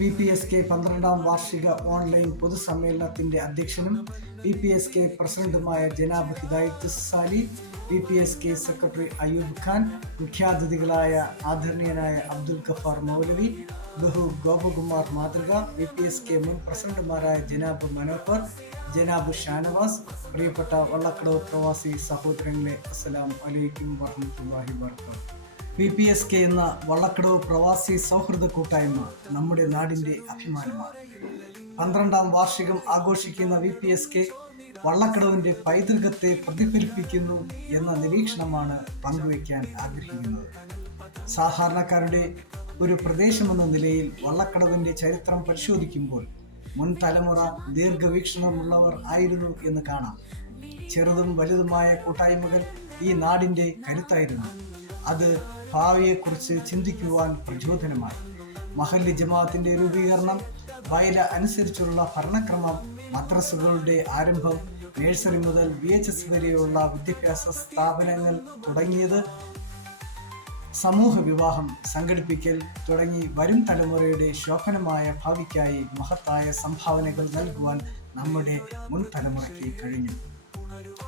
VPSK 12ാം വാർഷിക online പൊതുസമ്മേളനത്തിന്റെ അധ്യക്ഷനും VPSK പ്രസിഡന്റുമായ ജനാബ് ഹിദായത്ത് സാലി, VPSK സെക്രട്ടറി അയൂബ് ഖാൻ, മുഖ്യാതിഥികളായ ആദരണീയനായ അബ്ദുൽ ഗഫാർ മൗലവി, ബഹു ഗോപകുമാർ മാതൃക, VPSK മുൻ പ്രസിഡന്റുമാരായ ജനാബ് മനോഹർ, ജനാബ് ഷാനവാസ്, പ്രിയപ്പെട്ട വള്ളക്കടവ് പ്രവാസി സഹോദരങ്ങളെ, അസ്സലാമു അലൈക്കും വറഹ്മത്തുള്ളാഹി വബറകാതുഹു. VPSK എന്ന വള്ളക്കടവ് പ്രവാസി സൗഹൃദ കൂട്ടായ്മ നമ്മുടെ നാടിൻ്റെ അഭിമാനമാണ്. 12ാം വാർഷികം ആഘോഷിക്കുന്ന VPSK വള്ളക്കടവിൻ്റെ പൈതൃകത്തെ പ്രതിഫലിപ്പിക്കുന്നു എന്ന നിരീക്ഷണമാണ് പങ്കുവയ്ക്കാൻ ആഗ്രഹിക്കുന്നത്. സാധാരണക്കാരുടെ ഒരു പ്രദേശമെന്ന നിലയിൽ വള്ളക്കടവിൻ്റെ ചരിത്രം പരിശോധിക്കുമ്പോൾ മുൻ തലമുറ ദീർഘവീക്ഷണമുള്ളവർ ആയിരുന്നു എന്ന് കാണാം. ചെറുതും വലുതുമായ കൂട്ടായ്മകൾ ഈ നാടിൻ്റെ കരുത്തായിരുന്നു. അത് ഭാവിയെക്കുറിച്ച് ചിന്തിക്കുവാൻ പ്രചോദനമായി. മഹല്ല് ജമാഅത്തിന്റെ രൂപീകരണം, വയല അനുസരിച്ചുള്ള ഭരണക്രമം, മദ്രസകളുടെ ആരംഭം, നഴ്സറി മുതൽ VHS വരെയുള്ള വിദ്യാഭ്യാസ സ്ഥാപനങ്ങൾ തുടങ്ങിയത്, സമൂഹ വിവാഹം സംഘടിപ്പിക്കൽ തുടങ്ങി വരും തലമുറയുടെ ശോഭനമായ ഭാവിക്കായി മഹത്തായ സംഭാവനകൾ നൽകുവാൻ നമ്മുടെ മുൻ തലമുറയ്ക്ക് കഴിഞ്ഞു.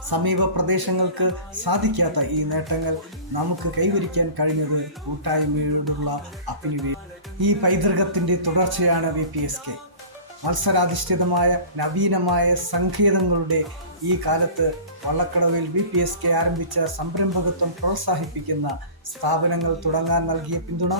സമീപ പ്രദേശങ്ങൾക്ക് സാധിക്കാത്ത ഈ നേട്ടങ്ങൾ നമുക്ക് കൈവരിക്കാൻ കഴിഞ്ഞത് കൂട്ടായ്മയോടുള്ള അഭിനിവേശം. ഈ പൈതൃകത്തിന്റെ തുടർച്ചയാണ് VPSK. മത്സരാധിഷ്ഠിതമായ നവീനമായ സങ്കേതങ്ങളുടെ ഈ കാലത്ത് വള്ളക്കടവിൽ VPSK ആരംഭിച്ച സംരംഭകത്വം പ്രോത്സാഹിപ്പിക്കുന്ന സ്ഥാപനങ്ങൾ തുടങ്ങാൻ നൽകിയ പിന്തുണ,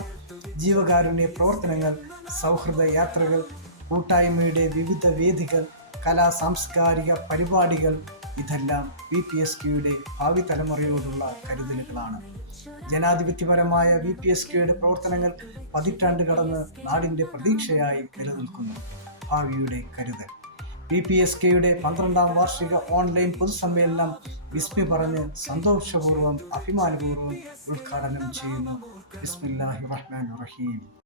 ജീവകാരുണ്യ പ്രവർത്തനങ്ങൾ, സൗഹൃദ യാത്രകൾ, കൂട്ടായ്മയുടെ വിവിധ വേദികൾ, കലാ സാംസ്കാരിക പരിപാടികൾ, ഇതെല്ലാം VPSKയുടെ ഭാവി തലമുറയോടുള്ള കരുതലുകളാണ്. ജനാധിപത്യപരമായ VPSKയുടെ പ്രവർത്തനങ്ങൾ പതിറ്റാണ്ട് കടന്ന് നാടിൻ്റെ പ്രതീക്ഷയായി നിലനിൽക്കുന്നു. ഭാവിയുടെ കരുതൽ. VPSKയുടെ 12ാം വാർഷിക ഓൺലൈൻ പൊതുസമ്മേളനം വിസ്മി പറഞ്ഞ് സന്തോഷപൂർവ്വം അഭിമാനപൂർവ്വം ഉദ്ഘാടനം ചെയ്യുന്നു. ബിസ്മില്ലാഹിർ റഹ്മാനിർ റഹീം.